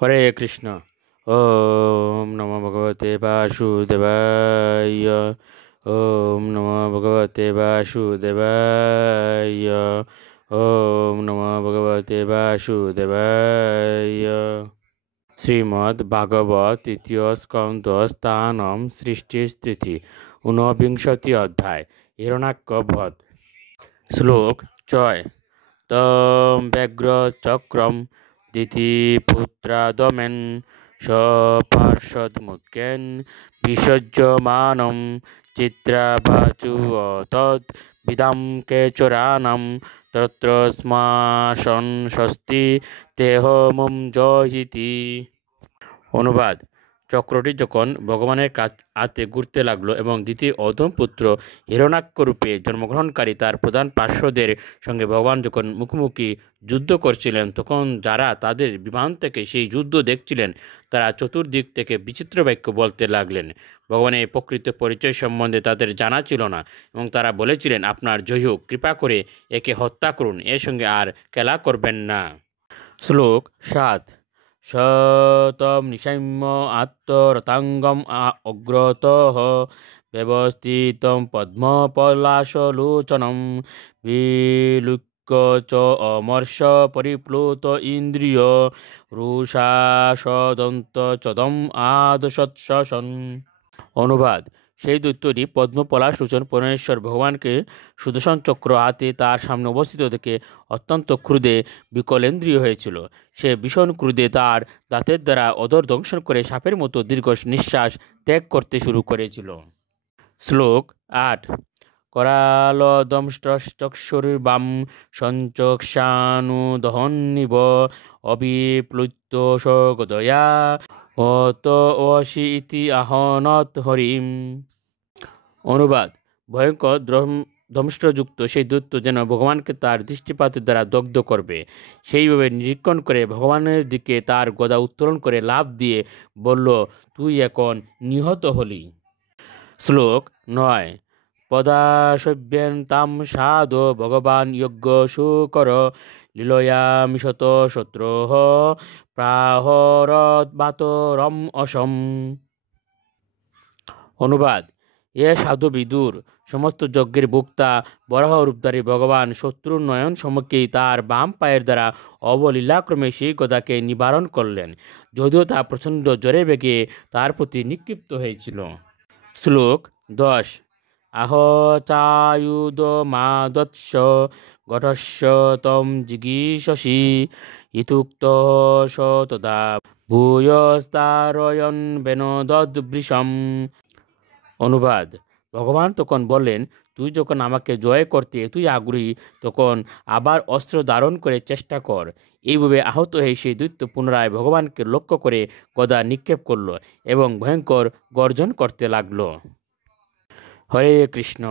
হরে কৃষ্ণ। ওম নমো ভগবতে বাসুদেবায়। ওম নমো ভগবতে বাসুদেবায়। ওম নমো ভগবতে বাসুদেবায়। শ্রীমদ্ ভাগবত তৃতীয় স্কন্ধ স্থানম সৃষ্টিস্থিতি ঊনবিংশতি অধ্যায় হিরণ্যাক্ষ শ্লোক 6। তম ব্যগ্র চক্রম দিতিপুত্রাদমেন সপার্শ্বদমুখ্যেন বিসর্জমানম চিত্রাবাচু তৎ বিদাম কেচরানাম তত্র স্মাশন স্বস্তি তেহমম জহিতি। অনুবাদ: চক্রটি যখন ভগবানের হাতে ঘুরতে লাগলো এবং দ্বিতীয় অধম পুত্র হিরণ্যাক্ষ রূপে জন্মগ্রহণকারী তার প্রধান পার্শ্বদের সঙ্গে ভগবান যখন মুখোমুখি যুদ্ধ করছিলেন, তখন যারা তাদের বিমান থেকে সেই যুদ্ধ দেখছিলেন তারা চতুর্দিক থেকে বিচিত্র বাক্য বলতে লাগলেন। ভগবানের প্রকৃত পরিচয় সম্বন্ধে তাদের জানা ছিল না এবং তারা বলেছিলেন, আপনার জয় হোক, কৃপা করে একে হত্যা করুন, এর সঙ্গে আর খেলা করবেন না। শ্লোক 7। শতম নিশাম্য আত্মরতাঙ্গম অগ্রতঃ ব্যবস্থিতম পদ্মপলাশলোচনম বিলুক্য চ অমর্ষ পরিপ্লুত ইন্দ্রিয় রুষাসদন্ত চদম আদশৎসন। অনুবাদ: সেই দৈত্যটি পদ্মপলাশ লোচন পরমেশ্বর ভগবানকে সুদর্শন চক্র হাতে তার সামনে অবস্থিত দেখে অত্যন্ত ক্রোধে বিকলেন্দ্রিয় হয়েছিল। সে ভীষণ ক্রোধে তার দাঁতের দ্বারা অধর দংশন করে সাপের মতো দীর্ঘ নিঃশ্বাস ত্যাগ করতে শুরু করেছিল। শ্লোক 8। কৰালদংষ্টচক্ষুর্বাম সঞ্চক্ষানুদহন্নিব অবিপ্লুত সগদয়া হত অসি ইতি আহনত হরিম। অনুবাদ: ভয়ঙ্কর দংষ্টযুক্ত সেই দৈত্য যেন ভগবানকে তার দৃষ্টিপাতের দ্বারা দগ্ধ করবে, সেইভাবে নিরীক্ষণ করে ভগবানের দিকে তার গদা উত্তোলন করে লাফ দিয়ে বলল, তুই এখন নিহত হলি। শ্লোক 9। পদাশব্যেন তাম সাধো ভগবান যজ্ঞ শুকর লীলয়ামিষত শত্রোঃ প্রাহরত বাতরম অসম। অনুবাদ: এ সাধু বিদুর, সমস্ত যজ্ঞের ভোক্তা বরাহ রূপধারী ভগবান শত্রুর নয়ন সমকেই তার বাম পায়ের দ্বারা অবলীলাক্রমে সেই গদাকে নিবারণ করলেন, যদিও তা প্রচণ্ড জ্বরে বেগে তার প্রতি নিক্ষিপ্ত হয়েছিল। শ্লোক 10। আহ চায়ুদ মাদৎস ঘটস্য তম জিগীষসি ইতুক্ত স তদা ভূয়স্তারয়ন বেনদদ্বৃশম। অনুবাদ: ভগবান তখন বললেন, তুই যখন আমাকে জয় করতে তুই আগ্রহী, তখন আবার অস্ত্র ধারণ করে চেষ্টা কর। এইভাবে আহত হয়ে সেই দৈত্য পুনরায় ভগবানকে লক্ষ্য করে গদা নিক্ষেপ করল এবং ভয়ঙ্কর গর্জন করতে লাগল। হরে কৃষ্ণ।